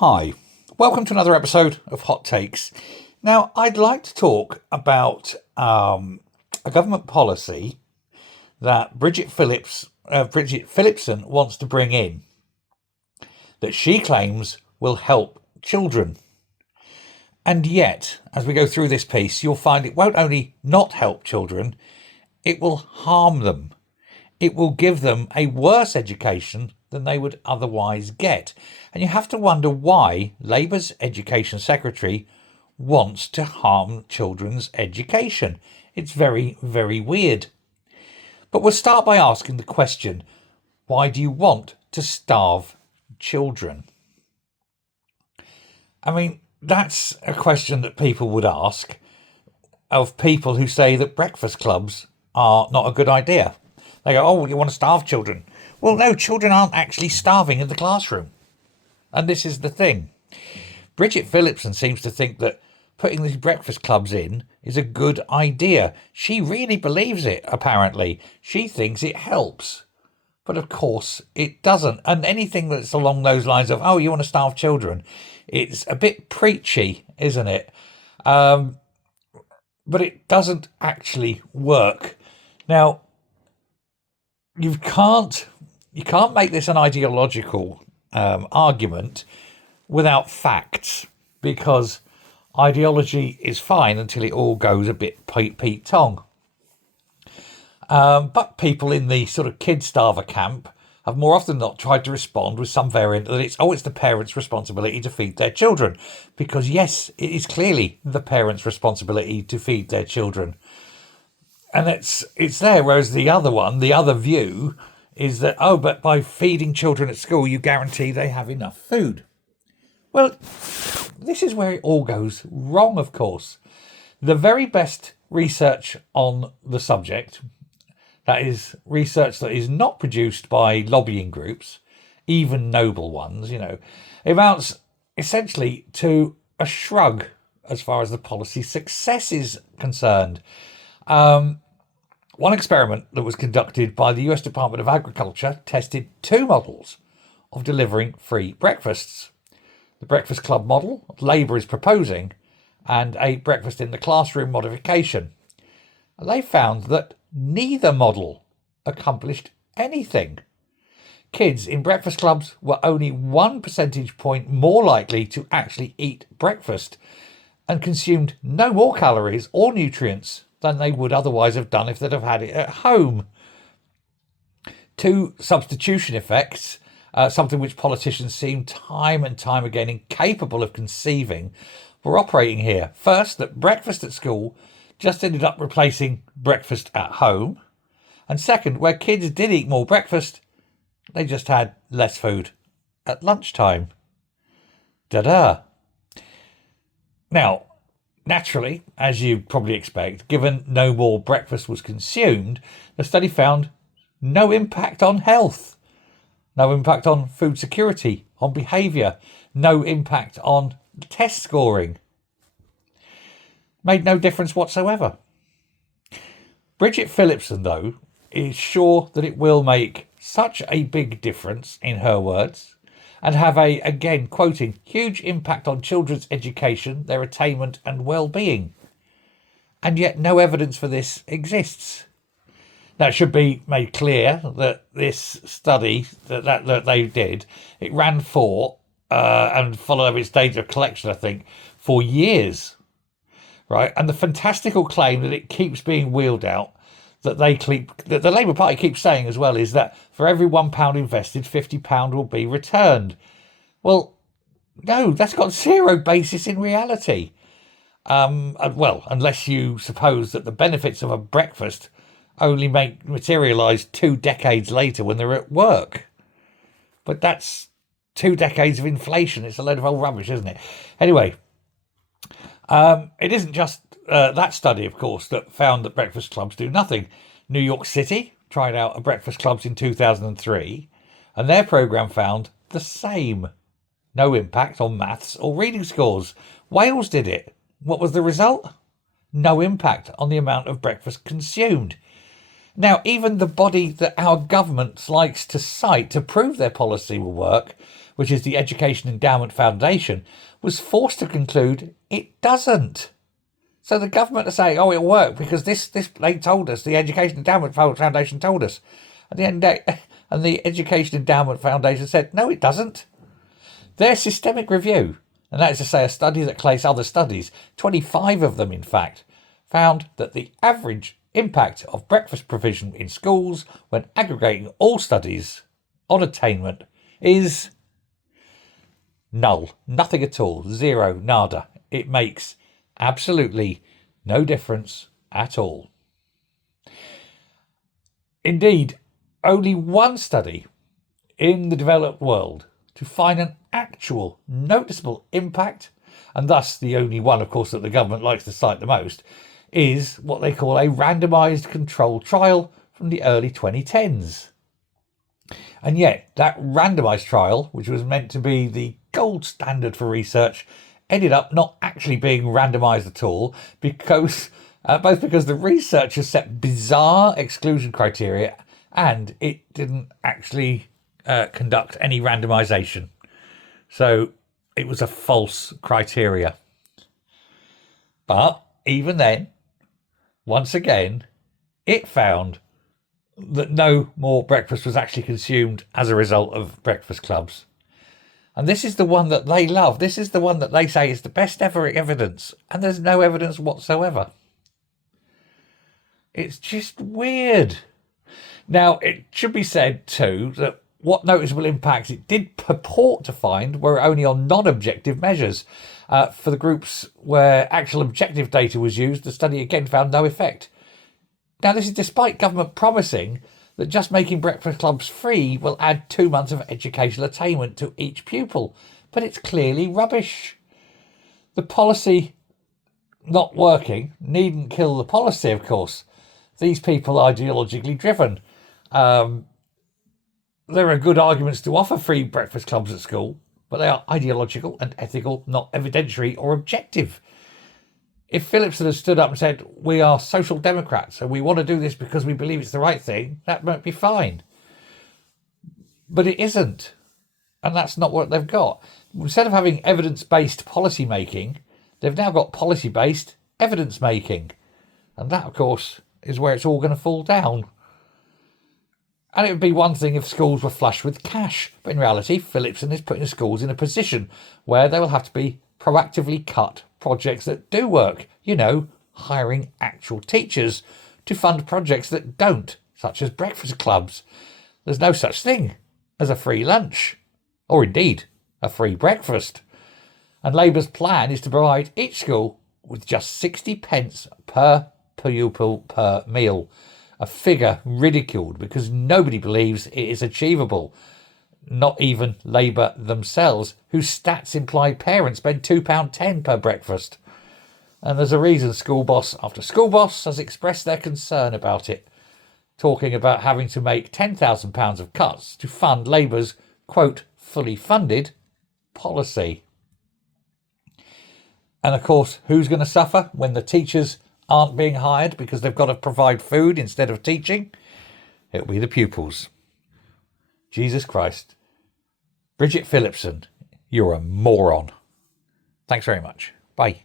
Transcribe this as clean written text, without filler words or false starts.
Hi, welcome to another episode of Hot Takes. Now, I'd like to talk about a government policy that Bridget Phillipson wants to bring in that she claims will help children. And yet, as we go through this piece, you'll find it won't only not help children, it will harm them. It will give them a worse education than they would otherwise get. And you have to wonder why Labour's Education Secretary wants to harm children's education. It's very, very weird. But we'll start by asking the question, why do you want to starve children? I mean, that's a question that people would ask of people who say that breakfast clubs are not a good idea. They go, oh, you want to starve children? Well, no, children aren't actually starving in the classroom. And this is the thing. Bridget Phillipson seems to think that putting these breakfast clubs in is a good idea. She really believes it, apparently. She thinks it helps. But of course, it doesn't. And anything that's along those lines of, oh, you want to starve children, it's a bit preachy, isn't it? But it doesn't actually work. Now, you can't make this an ideological argument without facts, because ideology is fine until it all goes a bit Pete Tong. But people in the sort of kid starver camp have more often than not tried to respond with some variant that it's the parents' responsibility to feed their children. Because yes, it is clearly the parents' responsibility to feed their children. And it's there, whereas the other view is that, oh, but by feeding children at school, you guarantee they have enough food. Well, this is where it all goes wrong, of course. The very best research on the subject, that is research that is not produced by lobbying groups, even noble ones, amounts essentially to a shrug as far as the policy success is concerned. One experiment that was conducted by the US Department of Agriculture tested two models of delivering free breakfasts. The breakfast club model Labour is proposing and a breakfast in the classroom modification. And they found that neither model accomplished anything. Kids in breakfast clubs were only 1 percentage point more likely to actually eat breakfast and consumed no more calories or nutrients than they would otherwise have done if they'd have had it at home. Two substitution effects, something which politicians seem time and time again incapable of conceiving, were operating here. First, that breakfast at school just ended up replacing breakfast at home. And second, where kids did eat more breakfast, they just had less food at lunchtime. Da-da. Now, naturally, as you probably expect, given no more breakfast was consumed, the study found no impact on health, no impact on food security, on behaviour, no impact on test scoring. Made no difference whatsoever. Bridget Phillipson, though, is sure that it will make such a big difference, in her words, and have a, again quoting, huge impact on children's education, their attainment and well-being. And yet no evidence for this exists. Now, it should be made clear that this study that they did, it ran for, and followed its data collection, I think, for years. Right? And the fantastical claim that it keeps being wheeled out, that the Labour Party keeps saying as well, is that for every £1 invested, £50 will be returned. Well, no, that's got zero basis in reality. Well, unless you suppose that the benefits of a breakfast only materialise 2 decades later when they're at work. But that's 2 decades of inflation. It's a load of old rubbish, isn't it? Anyway, it isn't just that study, of course, that found that breakfast clubs do nothing. New York City tried out a breakfast clubs in 2003, and their programme found the same. No impact on maths or reading scores. Wales did it. What was the result? No impact on the amount of breakfast consumed. Now, even the body that our government likes to cite to prove their policy will work, which is the Education Endowment Foundation, was forced to conclude it doesn't. So the government are saying, oh, it'll work because this they told us, the Education Endowment Foundation told us. At the end of the day, and the Education Endowment Foundation said, no, it doesn't. Their systemic review, and that is to say a study that collates other studies, 25 of them in fact, found that the average impact of breakfast provision in schools when aggregating all studies on attainment is null. Nothing at all. Zero. Nada. It makes absolutely no difference at all. Indeed, only one study in the developed world to find an actual noticeable impact, and thus the only one, of course, that the government likes to cite the most, is what they call a randomised controlled trial from the early 2010s. And yet, that randomised trial, which was meant to be the gold standard for research, ended up not actually being randomised at all, because both because the researchers set bizarre exclusion criteria and it didn't actually conduct any randomisation. So it was a false criteria. But even then, once again, it found that no more breakfast was actually consumed as a result of breakfast clubs. And this is the one that they love. This is the one that they say is the best ever evidence. And there's no evidence whatsoever. It's just weird. Now, it should be said too that what noticeable impacts it did purport to find were only on non-objective measures. For the groups where actual objective data was used, the study again found no effect. Now, this is despite government promising that just making breakfast clubs free will add 2 months of educational attainment to each pupil. But it's clearly rubbish. The policy not working needn't kill the policy, of course. These people are ideologically driven. There are good arguments to offer free breakfast clubs at school, but they are ideological and ethical, not evidentiary or objective. If Phillipson had stood up and said, we are social democrats and we want to do this because we believe it's the right thing, that might be fine. But it isn't. And that's not what they've got. Instead of having evidence-based policy making, they've now got policy-based evidence making. And that, of course, is where it's all going to fall down. And it would be one thing if schools were flush with cash. But in reality, Phillipson is putting schools in a position where they will have to be proactively cut projects that do work. You know, hiring actual teachers to fund projects that don't, such as breakfast clubs. There's no such thing as a free lunch, or indeed a free breakfast. And Labour's plan is to provide each school with just 60 pence per pupil per meal. A figure ridiculed because nobody believes it is achievable. Not even Labour themselves, whose stats imply parents spend £2.10 per breakfast. And there's a reason school boss after school boss has expressed their concern about it, talking about having to make £10,000 of cuts to fund Labour's, quote, fully funded policy. And of course, who's going to suffer when the teachers aren't being hired because they've got to provide food instead of teaching? It'll be the pupils. Jesus Christ. Bridget Phillipson, you're a moron. Thanks very much. Bye.